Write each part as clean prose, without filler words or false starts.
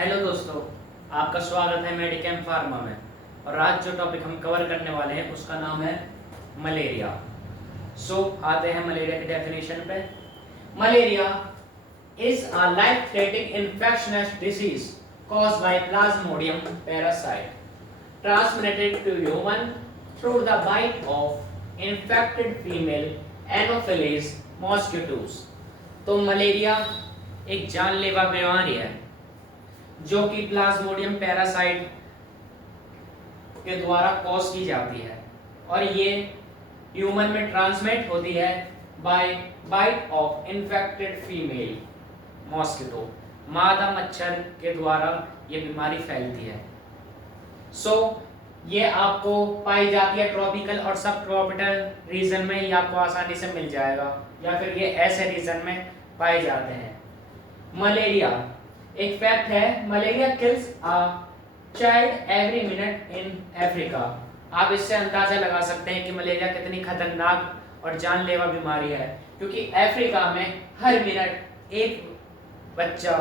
Hello दोस्तों, आपका स्वागत है मेडिकेम फार्मा में। और आज जो टॉपिक हम कवर करने वाले हैं उसका नाम है मलेरिया। आते हैं मलेरिया की डेफिनेशन पे। Malaria is a life threatening infections disease caused by Plasmodium parasite transmitted to human through the bite of infected female Anopheles mosquitoes। तो मलेरिया एक जानलेवा बीमारी है जो कि प्लाज्मोडियम पैरासाइट के द्वारा कॉज की जाती है और ये ह्यूमन में ट्रांसमिट होती है by bite of infected female mosquito. मादा मच्छर के द्वारा ये बीमारी फैलती है। ये आपको पाई जाती है ट्रॉपिकल और सब ट्रॉपिकल रीजन में, ये आपको आसानी से मिल जाएगा, या फिर ये ऐसे रीजन में पाए जाते हैं। मलेरिया एक फैक्ट है, malaria kills a child every minute in Africa. आप इससे अंदाजा लगा सकते हैं कि मलेरिया कितनी खतरनाक और जानलेवा बीमारी है, क्योंकि अफ्रीका में हर मिनट एक बच्चा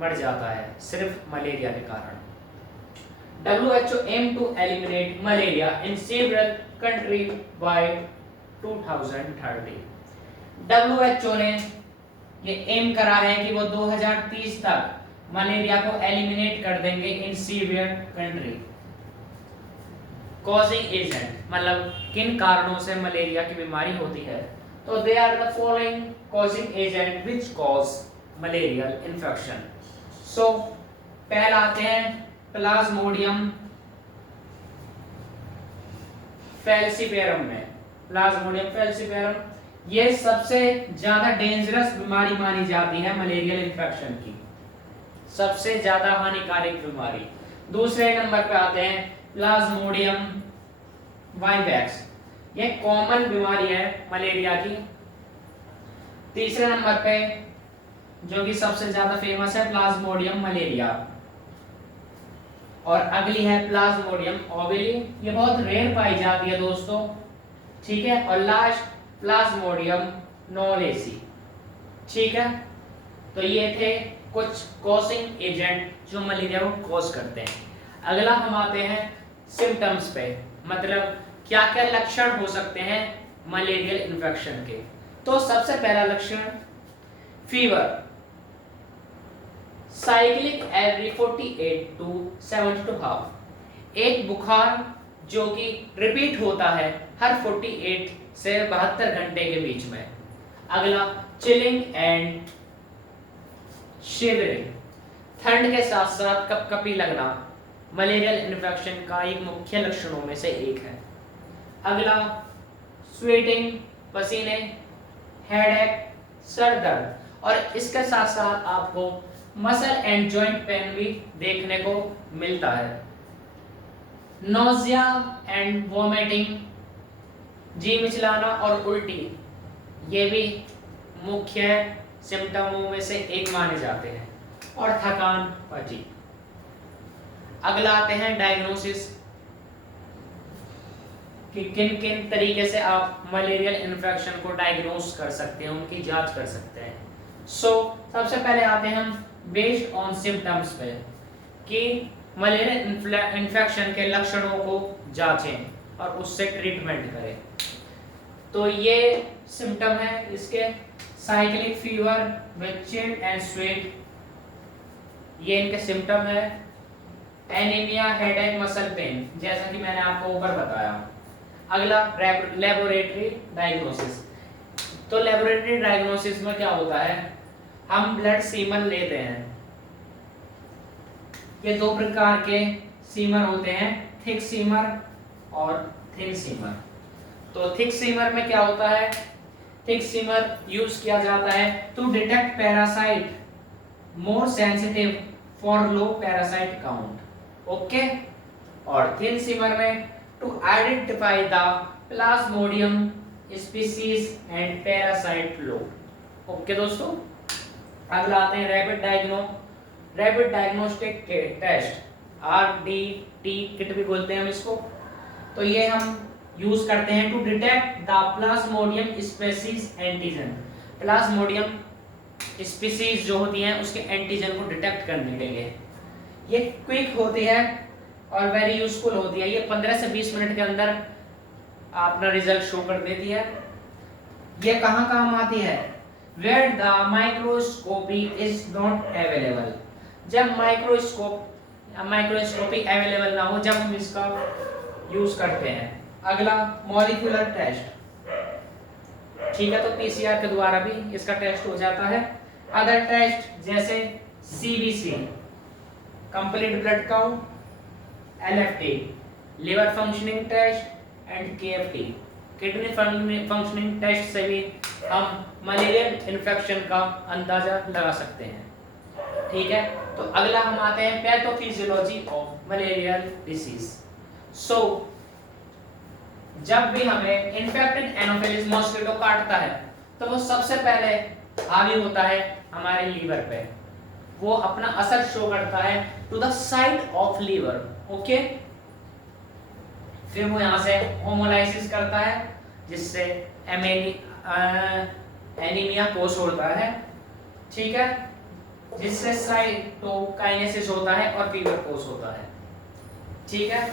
मर जाता है सिर्फ मलेरिया के कारण। WHO aim to eliminate malaria in several countries by 2030। WHO ने ये एम करा है कि वो 2030 तक मलेरिया को एलिमिनेट कर देंगे in severe country. Causing agent मतलब किन कारणों से मलेरिया की बीमारी होती है, तो they are the following causing agent which cause malarial infection. पहला आते हैं प्लाज्मोडियम फैल्सिपेरम में। प्लाज्मोडियम फैल्सिपेरम ये सबसे ज्यादा डेंजरस बीमारी मानी जाती है मलेरियल इन्फेक्शन की, सबसे ज्यादा हानिकारक बीमारी। दूसरे नंबर पे आते हैं प्लाज्मोडियम वाइवैक्स, ये कॉमन बीमारी है मलेरिया की। तीसरे नंबर पे जो कि सबसे ज्यादा फेमस है प्लाज्मोडियम मलेरिया, और अगली है प्लाज्मोडियम ओविली, ये बहुत रेयर पाई जाती है दोस्तों, ठीक है। और लास्ट प्लाज्मोडियम नोलेसी, ठीक है। तो ये थे कुछ कॉजिंग एजेंट जो मलेरिया को कॉज करते हैं। अगला हम आते हैं सिम्टम्स पे, मतलब क्या क्या लक्षण हो सकते हैं मलेरियल इन्फेक्शन के। तो सबसे पहला लक्षण fever, cyclic every 48 to 72 half, एक बुखार जो कि रिपीट होता है हर 48 से 72 घंटे के बीच में। अगला चिलिंग एंड शिवरिंग, ठंड के साथ साथ कपकपी लगना मलेरियल इन्फेक्शन का एक मुख्य लक्षणों में से एक है। अगला स्वेटिंग, पसीने, हेडेक, सर दर्द, और इसके साथ साथ आपको मसल एंड जॉइंट पेन भी देखने को मिलता है। नोजिया एंड वोमिटिंग, जी मिचलाना और उल्टी, ये भी मुख्य सिम्टमों में से एक माने जाते हैं। और थकान, फटीग। अगला आते हैं डायग्नोसिस कि किन किन तरीके से आप मलेरियल इन्फेक्शन को डायग्नोस कर सकते हैं, उनकी जांच कर सकते हैं। सबसे पहले आते हैं हम बेस्ड ऑन सिम्टम्स पे कि मलेरियल इन्फेक्शन के लक्षणों को जांचें और उससे ट्रीटमेंट करें। तो ये सिम्टम है इसके, cyclic fever with chill and sweat, ये इनके सिम्टम है। एनीमिया, हेडेक, मसल पेन, जैसा कि मैंने आपको ऊपर बताया। अगला लेबोरेटरी डायग्नोसिस। तो लेबोरेटरी डायग्नोसिस में क्या होता है, हम ब्लड सीमन लेते हैं। ये दो प्रकार के सीमर होते हैं, थिक सीमर और थिन सीमर। तो थिक सीमर में क्या होता है, थिक सीमर यूज किया जाता है to detect parasite more sensitive for low parasite count, okay. और थिन सीमर में to identify the plasmodium species and parasite flow, okay दोस्तों। अगला आते हैं rapid diagnostic test, RDT kit भी बोलते हैं हम इसको। तो ये हम यूज करते हैं to detect the plasmodium species antigen. Plasmodium species जो होती हैं उसके एंटीजन को डिटेक्ट करने के लिए। ये क्विक होती है और वेरी यूजफुल होती है। ये 15 से 20 मिनट के अंदर अपना रिजल्ट शो कर देती है। ये कहाँ काम आती है? Where the microscopy is not available, जब माइक्रोस्कोपी अवेलेबल ना हो, जब हम इसका यूज करते हैं। अगला मॉलिक्यूलर टेस्ट, ठीक है, तो पीसीआर के द्वारा भी इसका टेस्ट हो जाता है। अदर टेस्ट जैसे CBC complete blood count, LFT liver functioning test and KFT kidney functioning test से भी हम मलेरियल इन्फेक्शन का अंदाजा लगा सकते हैं। ठीक है, तो अगला हम आते हैं पैथोफिजियोलॉजी ऑफ मलेरियल डिसीज। सो जब भी हमें इन्फेक्टेड एनोफिलिस मॉस्किटो काटता है तो वो सबसे पहले हावी होता है हमारे लीवर पे। वो अपना असर शो करता है to the side of liver. Okay, फिर वो यहाँ से होमोलाइसिस करता है जिससे एनीमिया कोस होता है। ठीक है, जिससे साइटोकाइनेसिस होता है और फीवर कोस होता है। ठीक है।